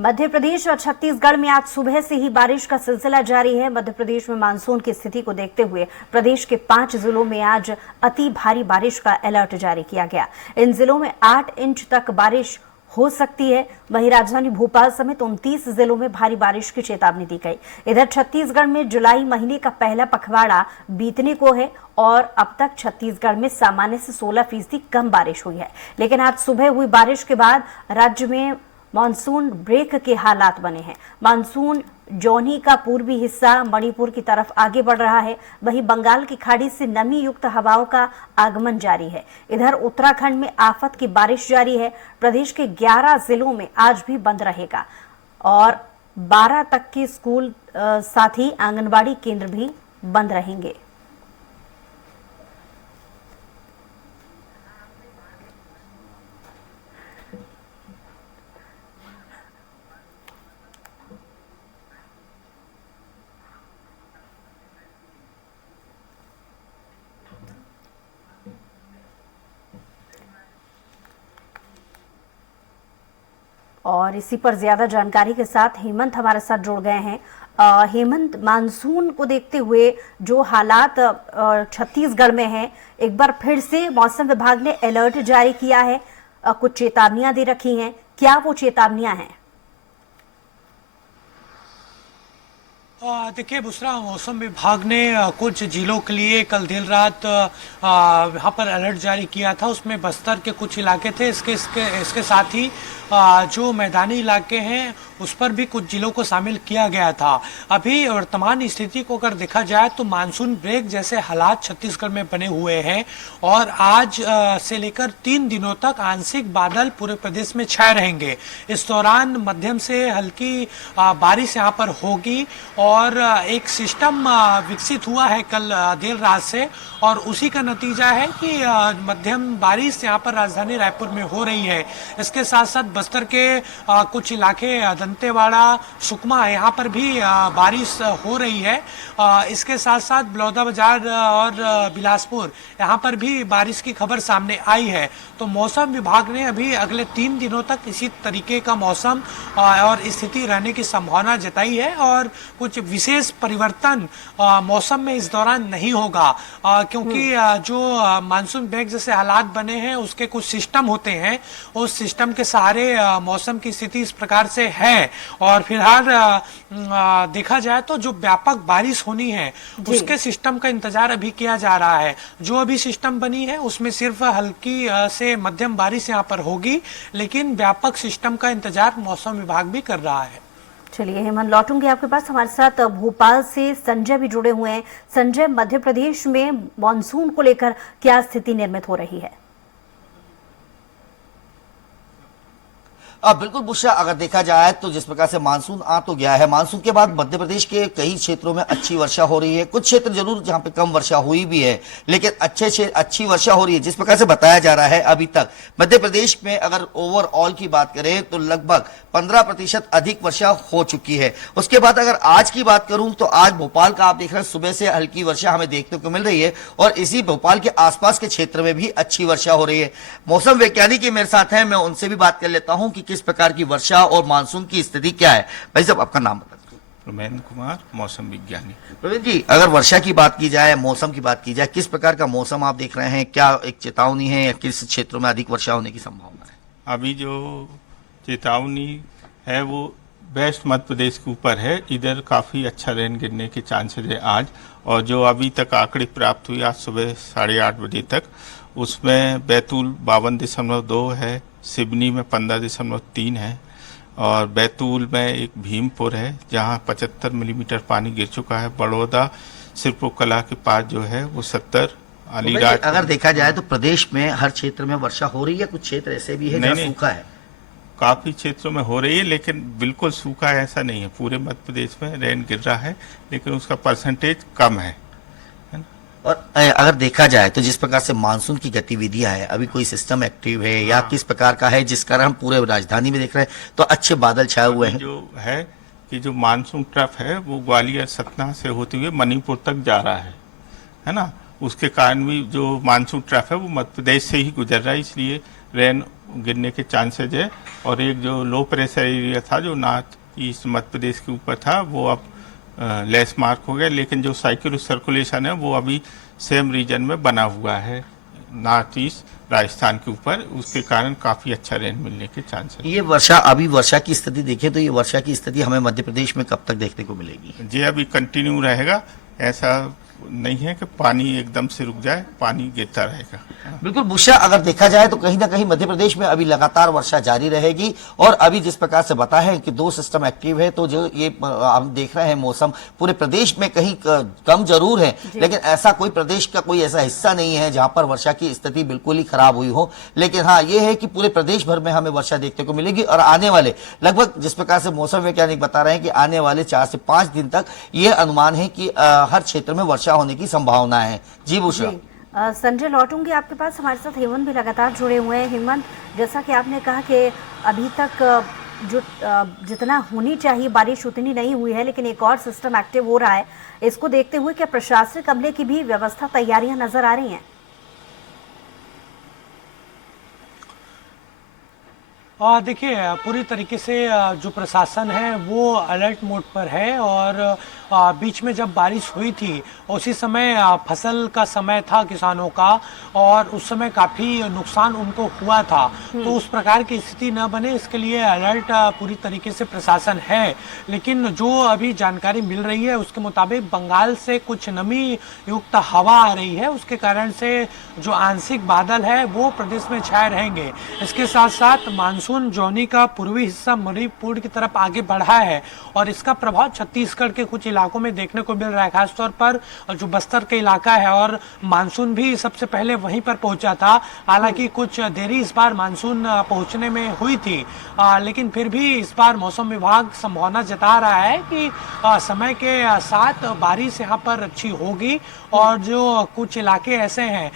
मध्य प्रदेश और छत्तीसगढ़ में आज सुबह से ही बारिश का सिलसिला जारी है। मध्य प्रदेश में मानसून की स्थिति को देखते हुए प्रदेश के 5 जिलों में आज अति भारी बारिश का अलर्ट जारी किया गया। इन जिलों में 8 इंच तक बारिश हो सकती है। वहीं राजधानी भोपाल समेत 29 जिलों में भारी बारिश की चेतावनी दी गई। इधर छत्तीसगढ़ में जुलाई महीने का पहला पखवाड़ा बीतने को है और अब तक छत्तीसगढ़ में सामान्य से 16% कम बारिश हुई है। लेकिन आज सुबह हुई बारिश के बाद राज्य में मानसून ब्रेक के हालात बने हैं। मानसून जौनी का पूर्वी हिस्सा मणिपुर की तरफ आगे बढ़ रहा है। वहीं बंगाल की खाड़ी से नमी युक्त हवाओं का आगमन जारी है। इधर उत्तराखंड में आफत की बारिश जारी है। प्रदेश के 11 जिलों में आज भी बंद रहेगा और 12 तक के स्कूल साथ ही आंगनबाड़ी केंद्र भी बंद रहेंगे। और इसी पर ज्यादा जानकारी के साथ हेमंत हमारे साथ जुड़ गए हैं। हेमंत, मानसून को देखते हुए जो हालात छत्तीसगढ़ में हैं, एक बार फिर से मौसम विभाग ने अलर्ट जारी किया है, कुछ चेतावनियां दे रखी हैं। क्या वो चेतावनियां हैं? देखिए बुसरा, मौसम विभाग ने कुछ जिलों के लिए कल देर रात यहाँ पर अलर्ट जारी किया था। उसमें बस्तर के कुछ इलाके थे। इसके साथ ही जो मैदानी इलाके हैं उस पर भी कुछ जिलों को शामिल किया गया था। अभी वर्तमान स्थिति को अगर देखा जाए तो मानसून ब्रेक जैसे हालात छत्तीसगढ़ में बने हुए हैं और आज से लेकर 3 दिनों तक आंशिक बादल पूरे प्रदेश में छाए रहेंगे। इस दौरान मध्यम से हल्की बारिश यहाँ पर होगी और एक सिस्टम विकसित हुआ है कल देर रात से और उसी का नतीजा है कि मध्यम बारिश यहाँ पर राजधानी रायपुर में हो रही है। इसके साथ साथ बस्तर के कुछ इलाके दंतेवाड़ा, सुकमा, यहाँ पर भी बारिश हो रही है। इसके साथ साथ बलौदाबाजार और बिलासपुर, यहाँ पर भी बारिश की खबर सामने आई है। तो मौसम विभाग ने अभी अगले 3 दिनों तक इसी तरीके का मौसम और स्थिति रहने की संभावना जताई है और कुछ विशेष परिवर्तन मौसम में इस दौरान नहीं होगा, क्योंकि जो मानसून ब्रेक जैसे हालात बने हैं उसके कुछ सिस्टम होते हैं। उस सिस्टम के सहारे मौसम की स्थिति इस प्रकार से है और फिलहाल देखा जाए तो जो व्यापक बारिश होनी है उसके सिस्टम का इंतजार अभी किया जा रहा है। जो अभी सिस्टम बनी है उसमें सिर्फ हल्की से मध्यम बारिश यहाँ पर होगी, लेकिन व्यापक सिस्टम का इंतजार मौसम विभाग भी कर रहा है। चलिए हेमंत, लौटूंगी आपके पास। हमारे साथ भोपाल से संजय भी जुड़े हुए हैं। संजय, मध्य प्रदेश में मॉनसून को लेकर क्या स्थिति निर्मित हो रही है? बिल्कुल बुशरा, अगर देखा जाए तो जिस प्रकार से मानसून आ तो गया है, मानसून के बाद मध्य प्रदेश के कई क्षेत्रों में अच्छी वर्षा हो रही है। कुछ क्षेत्र जरूर जहां पे कम वर्षा हुई भी है, लेकिन अच्छी वर्षा हो रही है। जिस प्रकार से बताया जा रहा है अभी तक मध्य प्रदेश में अगर ओवरऑल की बात करें तो लगभग 15% अधिक वर्षा हो चुकी है। उसके बाद अगर आज की बात करूं तो आज भोपाल का आप देख रहे हैं सुबह से हल्की वर्षा हमें देखने को मिल रही है और इसी भोपाल के आसपास के क्षेत्र में भी अच्छी वर्षा हो रही है। मौसम वैज्ञानिक मेरे साथ हैं, मैं उनसे भी बात कर लेता हूं कि किस प्रकार की वर्षा और मानसून की स्थिति क्या है। भाई साहब, आपका नाम बता दीजिए। प्रवीण कुमार, मौसम विज्ञानी। प्रवीण जी, अगर वर्षा की बात की जाए, मौसम की बात की जाए, किस प्रकार का मौसम आप देख रहे हैं? क्या एक चेतावनी है या किस क्षेत्रों में अधिक वर्षा होने की संभावना है? अभी जो चेतावनी है वो वेस्ट मध्य प्रदेश के ऊपर है। इधर काफ़ी अच्छा रेन गिरने के चांसेस है आज, और जो अभी तक आंकड़े प्राप्त हुई आज सुबह 8:30 बजे तक, उसमें बैतूल 52.2 है, सिवनी में 15.3 है और बैतूल में एक भीमपुर है जहां 75 मिलीमीटर पानी गिर चुका है। बड़ौदा सिरपुर के पास जो है वो 70। अलीराज, अगर देखा जाए तो प्रदेश में हर क्षेत्र में वर्षा हो रही है, कुछ क्षेत्र ऐसे भी है जहाँ सूखा है? काफ़ी क्षेत्रों में हो रही है, लेकिन बिल्कुल सूखा ऐसा नहीं है। पूरे मध्य प्रदेश में रेन गिर रहा है, लेकिन उसका परसेंटेज कम है। और अगर देखा जाए तो जिस प्रकार से मानसून की गतिविधियां है, अभी कोई सिस्टम एक्टिव है या किस प्रकार का है जिस कारण हम पूरे राजधानी में देख रहे हैं तो अच्छे बादल छाए हुए हैं? जो है कि जो मानसून ट्रफ है वो ग्वालियर सतना से होते हुए मणिपुर तक जा रहा है ना। उसके कारण भी जो मानसून ट्रफ है वो मध्य प्रदेश से ही गुजर रहा है, इसलिए रेन गिरने के चांसेज है। और एक जो लो प्रेशर एरिया था जो नॉर्थ ईस्ट मध्य प्रदेश के ऊपर था वो अब लेस मार्क हो गया, लेकिन जो साइक्लो सर्कुलेशन है वो अभी सेम रीजन में बना हुआ है नॉर्थ ईस्ट राजस्थान के ऊपर, उसके कारण काफ़ी अच्छा रेन मिलने के चांसेस। ये वर्षा, अभी वर्षा की स्थिति देखें तो ये वर्षा की स्थिति हमें मध्य प्रदेश में कब तक देखने को मिलेगी? ये अभी कंटिन्यू रहेगा, ऐसा नहीं है कि पानी एकदम से रुक जाए, पानी गिरता रहेगा। बिल्कुल बुशा, अगर देखा जाए तो कहीं ना कहीं मध्य प्रदेश में अभी लगातार वर्षा जारी रहेगी। और अभी जिस प्रकार से बता है कि 2 सिस्टम एक्टिव है, तो जो ये हम देख रहे हैं मौसम पूरे प्रदेश में कहीं कम जरूर है, लेकिन ऐसा कोई प्रदेश का कोई ऐसा हिस्सा नहीं है जहां पर वर्षा की स्थिति बिल्कुल ही खराब हुई हो। लेकिन हाँ, ये है कि पूरे प्रदेश भर में हमें वर्षा देखने को मिलेगी और आने वाले लगभग जिस प्रकार से मौसम वैज्ञानिक बता रहे हैं कि आने वाले 4 से 5 दिन तक ये अनुमान है कि हर क्षेत्र में वर्षा होने की संभावना है। जी बुशा। संजय, लौटूंगी आपके पास। हमारे साथ हेमंत भी लगातार जुड़े हुए हैं। हेमंत, जैसा कि आपने कहा कि अभी तक जो जितना होनी चाहिए बारिश उतनी नहीं हुई है, लेकिन एक और सिस्टम एक्टिव हो रहा है, इसको देखते हुए क्या प्रशासनिक अमले की भी व्यवस्था, तैयारियां नजर आ रही हैं? देखिए, पूरी तरीके से जो प्रशासन है वो अलर्ट मोड पर है। और बीच में जब बारिश हुई थी उसी समय फसल का समय था किसानों का, और उस समय काफ़ी नुकसान उनको हुआ था। तो उस प्रकार की स्थिति न बने इसके लिए अलर्ट पूरी तरीके से प्रशासन है। लेकिन जो अभी जानकारी मिल रही है उसके मुताबिक बंगाल से कुछ नमी युक्त हवा आ रही है, उसके कारण से जो आंशिक बादल है वो प्रदेश में छाए रहेंगे। इसके साथ साथ मानसून जोनी का पूर्वी हिस्सा मणिपुर की तरफ आगे बढ़ा है और इसका प्रभाव छत्तीसगढ़ के कुछ इलाकों में देखने को मिल रहा है, खासतौर पर जो बस्तर के इलाका है। और मानसून भी सबसे पहले वहीं पर पहुंचा था। हालांकि कुछ देरी इस बार मानसून पहुंचने में हुई थी, लेकिन फिर भी इस बार मौसम विभाग संभावना जता रहा है कि समय के साथ बारिश यहाँ पर अच्छी होगी। और जो कुछ इलाके ऐसे हैं,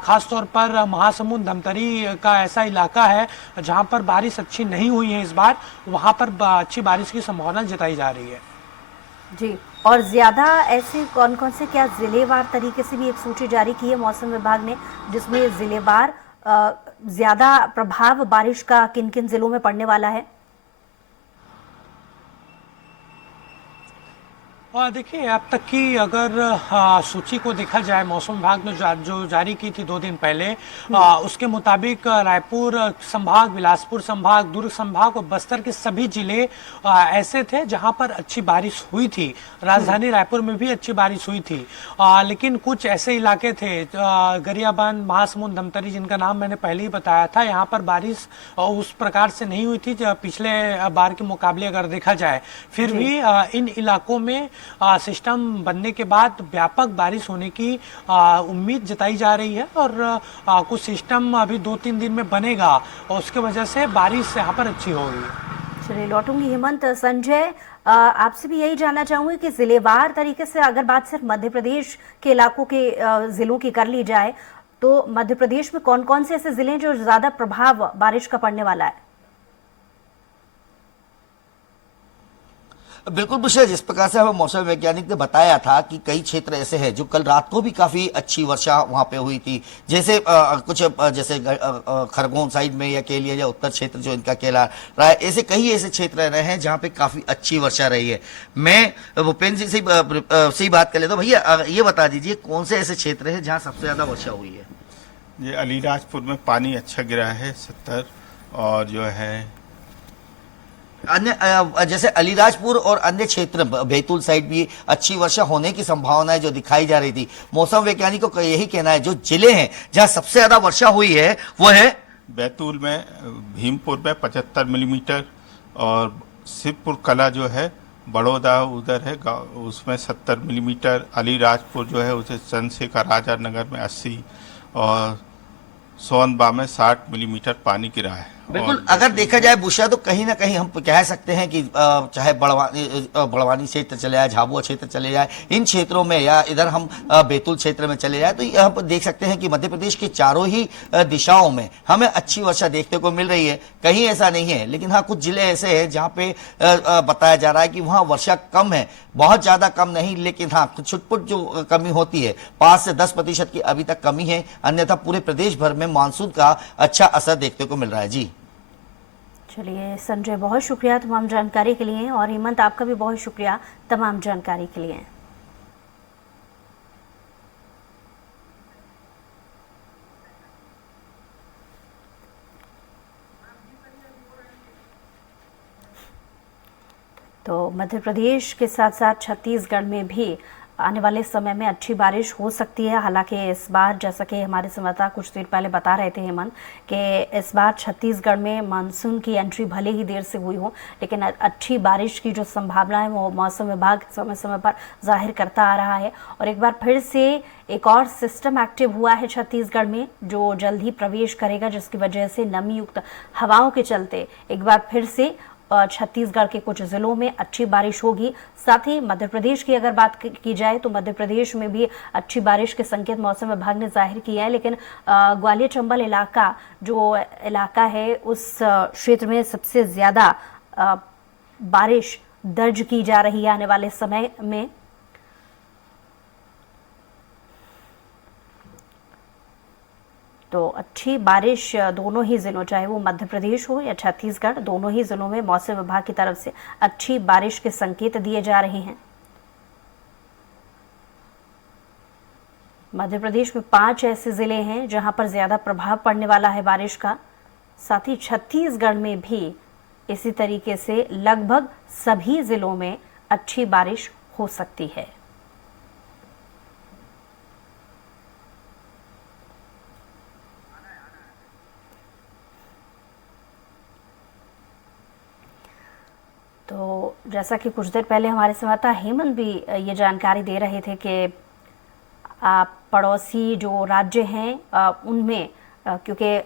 खासतौर पर महासमुंद धमतरी का ऐसा इलाका है जहाँ पर बारिश अच्छी नहीं हुई है इस बार, वहां पर अच्छी बारिश की संभावना जताई जा रही है। जी, और ज्यादा ऐसे कौन कौन से, क्या जिलेवार तरीके से भी एक सूची जारी की है मौसम विभाग ने, जिसमें जिलेवार ज्यादा प्रभाव बारिश का किन किन जिलों में पड़ने वाला है? देखिए, अब तक की अगर सूची को देखा जाए, मौसम विभाग ने जो जारी की थी 2 दिन पहले, उसके मुताबिक रायपुर संभाग, बिलासपुर संभाग, दुर्ग संभाग और बस्तर के सभी जिले ऐसे थे जहां पर अच्छी बारिश हुई थी। राजधानी रायपुर में भी अच्छी बारिश हुई थी। लेकिन कुछ ऐसे इलाके थे, गरियाबंद, महासमुंद, धमतरी, जिनका नाम मैंने पहले ही बताया था, यहाँ पर बारिश उस प्रकार से नहीं हुई थी पिछले बार के मुकाबले अगर देखा जाए। फिर भी इन इलाकों में सिस्टम बनने के बाद व्यापक बारिश होने की उम्मीद जताई जा रही है। और कुछ सिस्टम अभी 2-3 दिन में बनेगा और उसके वजह से बारिश यहाँ पर अच्छी होगी। चलिए, लौटूंगी हेमंत। संजय, आपसे भी यही जानना चाहूंगी कि जिलेवार तरीके से अगर बात सिर्फ मध्य प्रदेश के इलाकों के जिलों की कर ली जाए, तो मध्य प्रदेश में कौन कौन से ऐसे जिले हैं जो ज्यादा प्रभाव बारिश का पड़ने वाला है? बिल्कुल बुशा, जिस प्रकार से हमें मौसम वैज्ञानिक ने बताया था कि कई क्षेत्र ऐसे हैं जो कल रात को भी काफी अच्छी वर्षा वहां पे हुई थी, जैसे कुछ जैसे खरगोन साइड में या केलिया या उत्तर क्षेत्र जो इनका कहला रहा है, ऐसे कई ऐसे क्षेत्र रहे हैं जहां पे काफी अच्छी वर्षा रही है। मैं भूपेंद्र जी से बात कर लेता हूँ। भैया, ये बता दीजिए कौन से ऐसे क्षेत्र है जहाँ सबसे ज्यादा वर्षा हुई है? ये अलीराजपुर में पानी अच्छा गिरा है 70, और जो है अन्य जैसे अलीराजपुर और अन्य क्षेत्र बैतूल साइड भी अच्छी वर्षा होने की संभावनाएं जो दिखाई जा रही थी। मौसम वैज्ञानिकों का यही कहना है जो जिले हैं जहां सबसे ज्यादा वर्षा हुई है वो है बैतूल में, भीमपुर में 75 मिलीमीटर, और शिवपुर कला जो है बड़ौदा उधर है उसमें 70 मिलीमीटर, अलीराजपुर जो है उसे चंद्रशेखर आजाद नगर में 80, और सोनबा में 60 मिलीमीटर पानी गिरा है। बिल्कुल, और अगर देखा जाए बुशरा तो कहीं ना कहीं हम कह सकते हैं कि चाहे बड़वानी क्षेत्र चले जाए, झाबुआ क्षेत्र चले जाए, इन क्षेत्रों में या इधर हम बैतूल क्षेत्र में चले जाए तो यहाँ पर देख सकते हैं कि मध्य प्रदेश के चारों ही दिशाओं में हमें अच्छी वर्षा देखने को मिल रही है। कहीं ऐसा नहीं है, लेकिन हाँ कुछ जिले ऐसे हैं जहाँ पे बताया जा रहा है कि वहाँ वर्षा कम है, बहुत ज्यादा कम नहीं, लेकिन हाँ छुटपुट जो कमी होती है 5 से 10% की अभी तक कमी है। अन्यथा पूरे प्रदेश भर में मानसून का अच्छा असर देखने को मिल रहा है। जी चलिए संजय, बहुत शुक्रिया तमाम जानकारी के लिए, और हेमंत आपका भी बहुत शुक्रिया तमाम जानकारी के लिए। तो मध्य प्रदेश के साथ साथ छत्तीसगढ़ में भी आने वाले समय में अच्छी बारिश हो सकती है। हालांकि इस बार, जैसा कि हमारे संवाददाता कुछ देर पहले बता रहे थे हेमंत, कि इस बार छत्तीसगढ़ में मानसून की एंट्री भले ही देर से हुई हो, लेकिन अच्छी बारिश की जो संभावना है वो मौसम विभाग समय समय पर जाहिर करता आ रहा है। और एक बार फिर से एक और सिस्टम एक्टिव हुआ है छत्तीसगढ़ में, जो जल्द ही प्रवेश करेगा, जिसकी वजह से नमी युक्त हवाओं के चलते एक बार फिर से छत्तीसगढ़ के कुछ जिलों में अच्छी बारिश होगी। साथ ही मध्य प्रदेश की अगर बात की जाए तो मध्य प्रदेश में भी अच्छी बारिश के संकेत मौसम विभाग ने जाहिर किया है, लेकिन ग्वालियर चंबल इलाका जो इलाका है उस क्षेत्र में सबसे ज्यादा बारिश दर्ज की जा रही है आने वाले समय में। तो अच्छी बारिश दोनों ही जिलों, चाहे वो मध्य प्रदेश हो या छत्तीसगढ़, दोनों ही जिलों में मौसम विभाग की तरफ से अच्छी बारिश के संकेत दिए जा रहे हैं। मध्य प्रदेश में 5 ऐसे जिले हैं जहां पर ज्यादा प्रभाव पड़ने वाला है बारिश का। साथ ही छत्तीसगढ़ में भी इसी तरीके से लगभग सभी जिलों में अच्छी बारिश हो सकती है। तो जैसा कि कुछ देर पहले हमारे संवाददाता हेमंत भी ये जानकारी दे रहे थे कि पड़ोसी जो राज्य हैं उनमें क्योंकि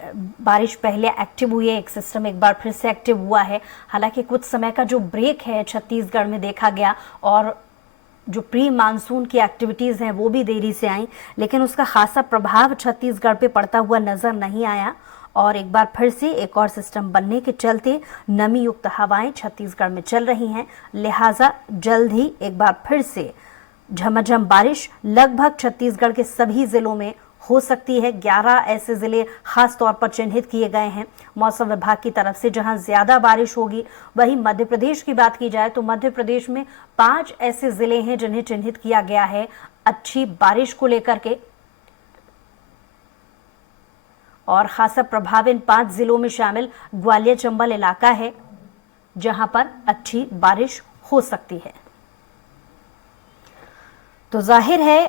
बारिश पहले एक्टिव हुई है, एक सिस्टम एक बार फिर से एक्टिव हुआ है। हालांकि कुछ समय का जो ब्रेक है छत्तीसगढ़ में देखा गया, और जो प्री मानसून की एक्टिविटीज़ हैं वो भी देरी से आई, लेकिन उसका खासा प्रभाव छत्तीसगढ़ पे पड़ता हुआ नजर नहीं आया। और एक बार फिर से एक और सिस्टम बनने के चलते नमी युक्त हवाएं छत्तीसगढ़ में चल रही हैं, लिहाजा जल्द ही एक बार फिर से झमाझम बारिश लगभग छत्तीसगढ़ के सभी जिलों में हो सकती है। 11 ऐसे जिले खास तौर पर चिन्हित किए गए हैं मौसम विभाग की तरफ से जहां ज्यादा बारिश होगी। वहीं मध्य प्रदेश की बात की जाए तो मध्य प्रदेश में 5 ऐसे जिले हैं जिन्हें चिन्हित किया गया है अच्छी बारिश को लेकर के, और खासा प्रभाव इन 5 जिलों में शामिल ग्वालियर चंबल इलाका है जहां पर अच्छी बारिश हो सकती है। तो जाहिर है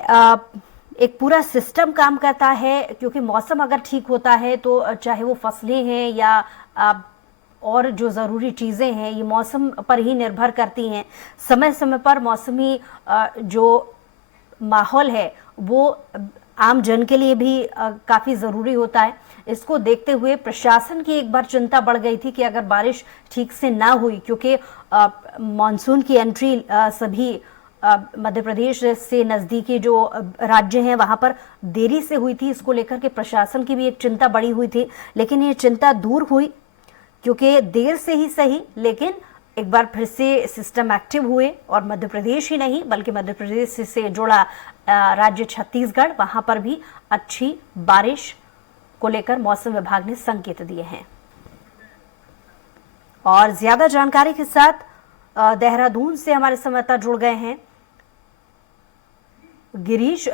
एक पूरा सिस्टम काम करता है, क्योंकि मौसम अगर ठीक होता है तो चाहे वो फसलें हैं या और जो ज़रूरी चीज़ें हैं ये मौसम पर ही निर्भर करती हैं। समय समय पर मौसमी जो माहौल है वो आम जन के लिए भी काफ़ी ज़रूरी होता है। इसको देखते हुए प्रशासन की एक बार चिंता बढ़ गई थी कि अगर बारिश ठीक से ना हुई, क्योंकि मानसून की एंट्री सभी मध्य प्रदेश से नज़दीकी जो राज्य हैं वहाँ पर देरी से हुई थी, इसको लेकर के प्रशासन की भी एक चिंता बढ़ी हुई थी। लेकिन ये चिंता दूर हुई, क्योंकि देर से ही सही लेकिन एक बार फिर से सिस्टम एक्टिव हुए, और मध्य प्रदेश ही नहीं बल्कि मध्य प्रदेश से जुड़ा राज्य छत्तीसगढ़, वहाँ पर भी अच्छी बारिश को लेकर मौसम विभाग ने संकेत दिए हैं। और ज्यादा जानकारी के साथ देहरादून से हमारे संवाददाता जुड़ गए हैं गिरीश,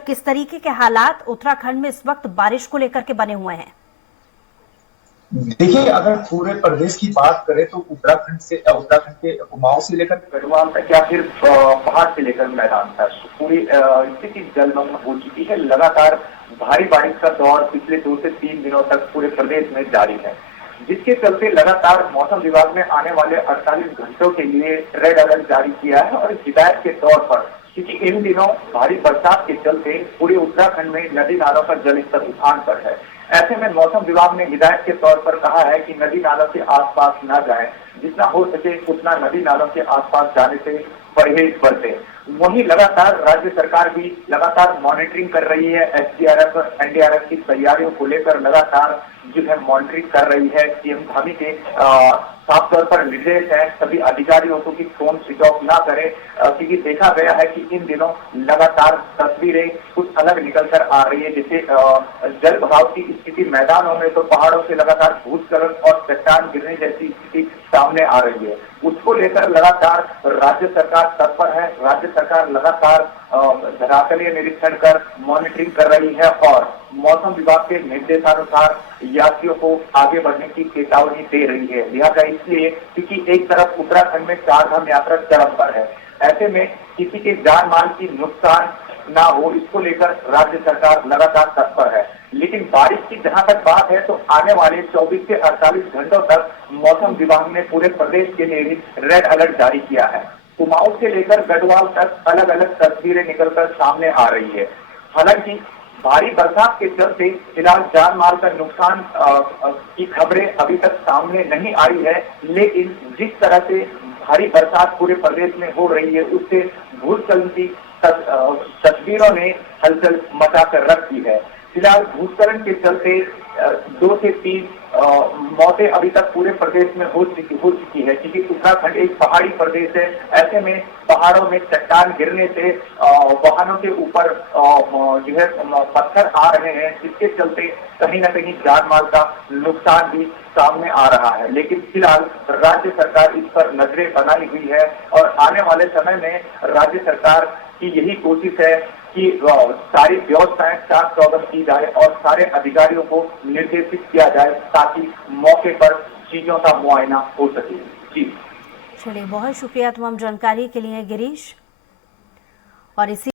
किस तरीके के हालात उत्तराखंड में इस वक्त बारिश को लेकर के बने हुए हैं? देखिए, अगर पूरे प्रदेश की बात करें तो उत्तराखंड के कुमाऊं से लेकर गढ़वाल तक या फिर पहाड़ से लेकर मैदान तक पूरी स्थिति जलमग्न हो चुकी है। लगातार भारी बारिश का दौर पिछले 2 से 3 दिनों तक पूरे प्रदेश में जारी है, जिसके चलते लगातार मौसम विभाग ने आने वाले 48 घंटों के लिए रेड अलर्ट जारी किया है। और हिदायत के तौर पर, क्योंकि इन दिनों भारी बरसात के चलते पूरे उत्तराखंड में नदी नालों का जलस्तर उफान पर है, ऐसे में मौसम विभाग ने हिदायत के तौर पर कहा है कि नदी नालों के आसपास न जाएं, जितना हो सके उतना नदी नालों के आसपास जाने से परहेज बरतें। वहीं लगातार राज्य सरकार भी लगातार मॉनिटरिंग कर रही है। एसडीआरएफ एनडीआरएफ की तैयारियों को लेकर लगातार जो है मॉनिटरिंग कर रही है। सीएम धामी के साफ तौर पर निर्देश है सभी अधिकारियों को कि फोन स्विच ऑफ ना करें, क्योंकि देखा गया है कि इन दिनों लगातार तस्वीरें कुछ अलग निकल कर आ रही है। जैसे जल भराव की स्थिति मैदानों में तो पहाड़ों से लगातार भूस्खलन और चट्टान गिरने जैसी स्थिति सामने आ रही है। उसको लेकर लगातार राज्य सरकार तत्पर है। राज्य सरकार लगातार धरातलीय निरीक्षण कर मॉनिटरिंग कर रही है और मौसम विभाग के निर्देशानुसार यात्रियों को आगे बढ़ने की चेतावनी दे रही है। लिहाजा इसलिए क्योंकि एक तरफ उत्तराखंड में चार धाम यात्रा चरम पर है, ऐसे में किसी के जान माल की नुकसान ना हो इसको लेकर राज्य सरकार लगातार तत्पर है। लेकिन बारिश की जहां तक बात है तो आने वाले 24 से 48 घंटों तक मौसम विभाग ने पूरे प्रदेश के लिए रेड अलर्ट जारी किया है। कुमाऊं से लेकर गढ़वाल तक अलग अलग तस्वीरें निकलकर सामने आ रही है। हालांकि भारी बरसात के चलते फिलहाल जान माल का नुकसान की खबरें अभी तक सामने नहीं आई है, लेकिन जिस तरह से भारी बरसात पूरे प्रदेश में हो रही है उससे भूस्खलन की तस्वीरों ने हलचल मचा कर रख दी है। फिलहाल भूस्खलन के चलते 2 से 3 मौतें अभी तक पूरे प्रदेश में हो चुकी है, क्योंकि उत्तराखंड एक पहाड़ी प्रदेश है। ऐसे में पहाड़ों में चट्टान गिरने से वाहनों के ऊपर जो है पत्थर आ रहे हैं, जिसके चलते कहीं न कहीं जान माल का नुकसान भी सामने आ रहा है। लेकिन फिलहाल राज्य सरकार इस पर नजरें बनाई हुई है और आने वाले समय में राज्य सरकार की यही कोशिश है कि सारी व्यवस्थाएं चाक चौबंद की जाए और सारे अधिकारियों को निर्देशित किया जाए ताकि मौके पर चीजों का मुआयना हो सके। जी चलिए, बहुत शुक्रिया तमाम जानकारी के लिए गिरीश। और इसी